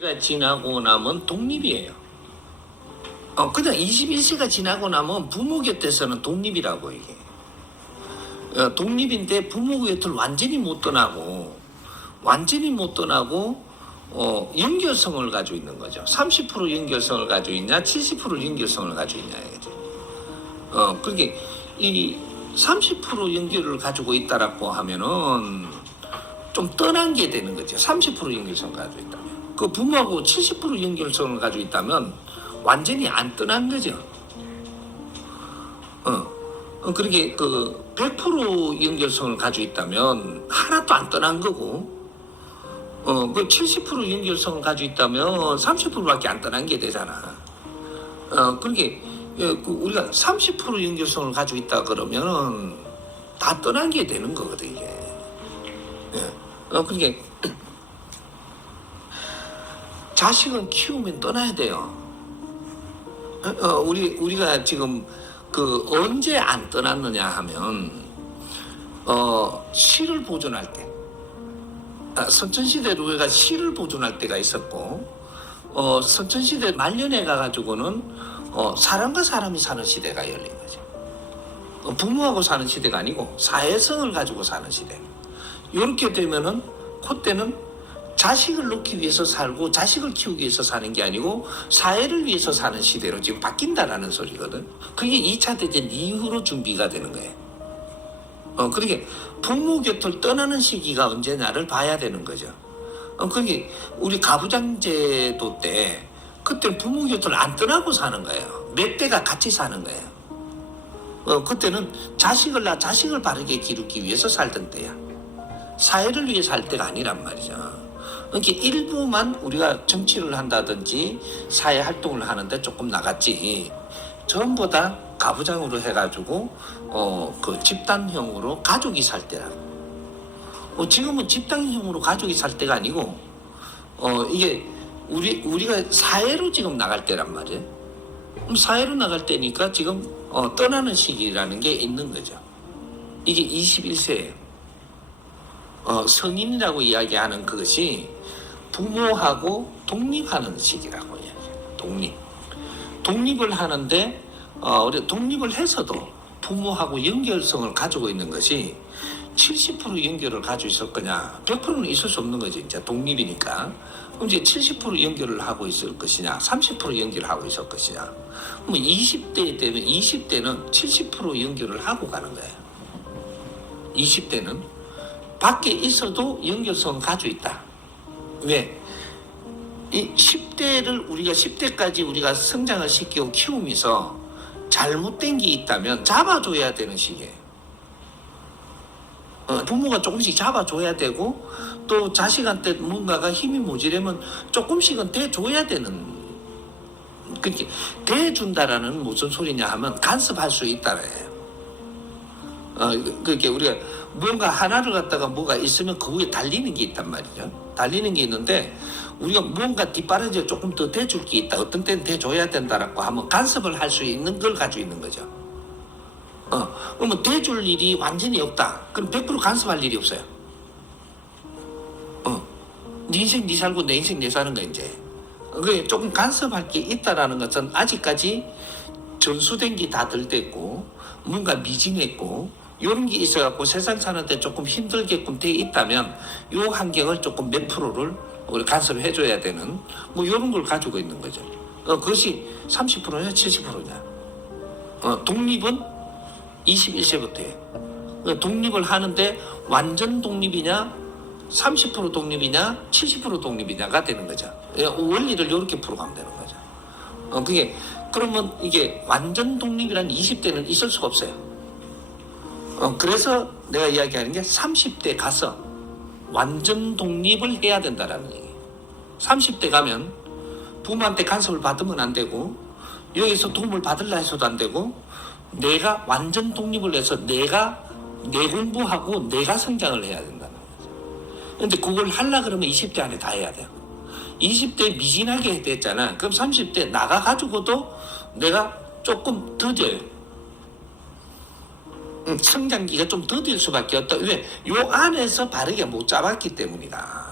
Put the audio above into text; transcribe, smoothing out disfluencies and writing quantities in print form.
가 지나고 나면 독립이에요. 그냥 21세가 지나고 나면 부모 곁에서는 독립이라고 이게. 독립인데 부모 곁을 완전히 못 떠나고 연결성을 가지고 있는 거죠. 30% 연결성을 가지고 있냐, 70% 연결성을 가지고 있냐 이거죠. 그게 이 30% 연결을 가지고 있다라고 하면은 좀 떠난 게 되는 거죠. 30% 연결성을 가지고 있다면. 그 부모하고 70% 연결성을 가지고 있다면 완전히 안 떠난 거죠. 그렇게 그 100% 연결성을 가지고 있다면 하나도 안 떠난 거고, 그 70% 연결성을 가지고 있다면 30%밖에 안 떠난 게 되잖아. 그렇게 우리가 30% 연결성을 가지고 있다 그러면은 다 떠난 게 되는 거거든 이게. 그렇게 자식은 키우면 떠나야 돼요. 우리가 지금 그 언제 안 떠났느냐 하면 시를 보존할 때, 선천시대로 우리가 시를 보존할 때가 있었고, 선천시대 말년에 가가지고는 사람과 사람이 사는 시대가 열린 거죠. 부모하고 사는 시대가 아니고 사회성을 가지고 사는 시대. 이렇게 되면은 그때는 자식을 낳기 위해서 살고 자식을 키우기 위해서 사는 게 아니고 사회를 위해서 사는 시대로 지금 바뀐다라는 소리거든. 그게 2차 대전 이후로 준비가 되는 거예요. 그러게 부모 곁을 떠나는 시기가 언제냐를 봐야 되는 거죠. 그게 우리 가부장제도 때 그때 부모 곁을 안 떠나고 사는 거예요. 몇 대가 같이 사는 거예요. 그때는 자식을 바르게 기르기 위해서 살던 때야. 사회를 위해 살 때가 아니란 말이죠. 그러니까 일부만 우리가 정치를 한다든지 사회 활동을 하는데 조금 나갔지, 전부 다 가부장으로 해가지고 그 집단형으로 가족이 살 때라고. 지금은 집단형으로 가족이 살 때가 아니고 이게 우리가 사회로 지금 나갈 때란 말이에요. 그럼 사회로 나갈 때니까 지금 떠나는 시기라는 게 있는 거죠. 이게 21세예요. 성인이라고 이야기하는 그것이 부모하고 독립하는 시기라고 이야기해요. 독립을 하는데 우리가 독립을 해서도 부모하고 연결성을 가지고 있는 것이 70% 연결을 가지고 있을 거냐, 100%는 있을 수 없는 거지. 이제 독립이니까. 그럼 이제 70% 연결을 하고 있을 것이냐, 30% 연결을 하고 있을 것이냐. 뭐 20대 되면 20대는 70% 연결을 하고 가는 거예요. 20대는 밖에 있어도 연결성을 가지고 있다. 왜? 이 10대까지 우리가 성장을 시키고 키우면서 잘못된 게 있다면 잡아줘야 되는 시기예요. 부모가 조금씩 잡아줘야 되고, 또 자식한테 뭔가가 힘이 모자라면 조금씩은 대줘야 되는, 그렇게 대준다라는 무슨 소리냐 하면 간섭할 수 있다래요. 그렇게 우리가 뭔가 하나를 갖다가 뭐가 있으면 그 위에 달리는 게 있단 말이죠. 달리는 게 있는데 우리가 뭔가 뒷바라지에 조금 더 대줄 게 있다, 어떤 때는 대줘야 된다라고 하면 간섭을 할 수 있는 걸 가지고 있는 거죠. 그러면 대줄 일이 완전히 없다. 그럼 100% 간섭할 일이 없어요. 네 인생 네 살고 내 인생 내 사는 거 이제. 그게 조금 간섭할 게 있다라는 것은 아직까지 전수된 게 다 덜 됐고 뭔가 미진했고 이런 게 있어갖고 세상 사는데 조금 힘들게끔 돼 있다면 이 환경을 조금 몇 프로를 우리 간섭을 해줘야 되는 뭐 이런 걸 가지고 있는 거죠. 그것이 30%냐 70%냐. 독립은 21세부터예요. 독립을 하는데 완전 독립이냐 30% 독립이냐 70% 독립이냐가 되는 거죠. 원리를 이렇게 풀어가면 되는 거죠. 그게 그러면 이게 완전 독립이란 20대는 있을 수가 없어요. 그래서 내가 이야기하는 게 30대 가서 완전 독립을 해야 된다라는 얘기예요. 30대 가면 부모한테 간섭을 받으면 안 되고 여기서 도움을 받으려 해서도 안 되고 내가 완전 독립을 해서 내가 내 공부하고 내가 성장을 해야 된다는 거죠. 그런데 그걸 하려 그러면 20대 안에 다 해야 돼요. 20대 미진하게 됐잖아. 그럼 30대 나가가지고도 내가 조금 더뎌요. 성장기가 좀 더딜 수밖에 없다. 왜? 요 안에서 바르게 못 잡았기 때문이다.